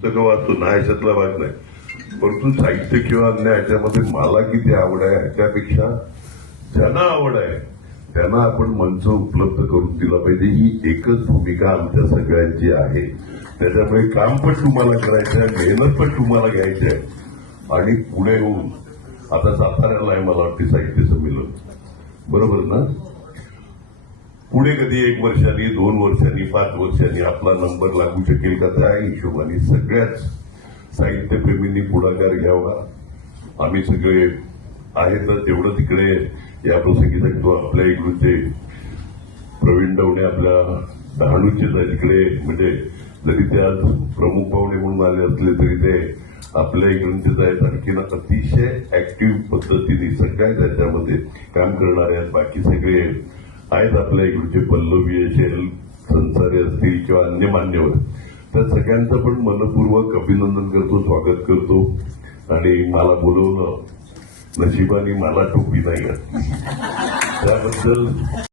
पुस्तकं वाचतो ना, ह्याच्यातला भाग नाही. परंतु साहित्य किंवा अन्य ह्याच्यामध्ये मला किती आवड आहे ह्याच्यापेक्षा ज्यांना आवड आहे त्यांना आपण मंच उपलब्ध करून दिला पाहिजे. ही एकच भूमिका आमच्या सगळ्यांची आहे. त्याच्यामुळे काम पण तुम्हाला करायचं आहे, मेहनत पण तुम्हाला घ्यायची आहे. आणि पुढे होऊन आता साताऱ्याला आहे मला वाटते साहित्य संमेलन, बरोबर ना? पुढे कधी 1 वर्षांनी 2 वर्षांनी 5 वर्षांनी आपला नंबर लागू शकेल का, त्या हिशोबाने सगळ्याच साहित्यप्रेमींनी पुढाकार घ्यावा. आम्ही सगळे आहे तर तेवढं तिकडे या प्रसंगी सांगतो. आपल्या इकडचे प्रवीण डवणे आपल्या डहाणूचेच आहे तिकडे, म्हणजे जरी ते आज प्रमुख पाहुणे म्हणून आले असले तरी ते आपल्या इकडचेच आहेत. आणखीन अतिशय ऍक्टिव्ह पद्धतीने सगळ्या त्याच्यामध्ये काम करणारे आहेत. बाकी सगळे आहेत आपल्या इकडचे, पल्लवी असेल, संसारे असतील किंवा अन्य मान्यवर, त्या सगळ्यांचं पण मनपूर्वक अभिनंदन करतो, स्वागत करतो. आणि मला बोलवलं, नशिबाने मला टोपी नाही घातली त्याबद्दल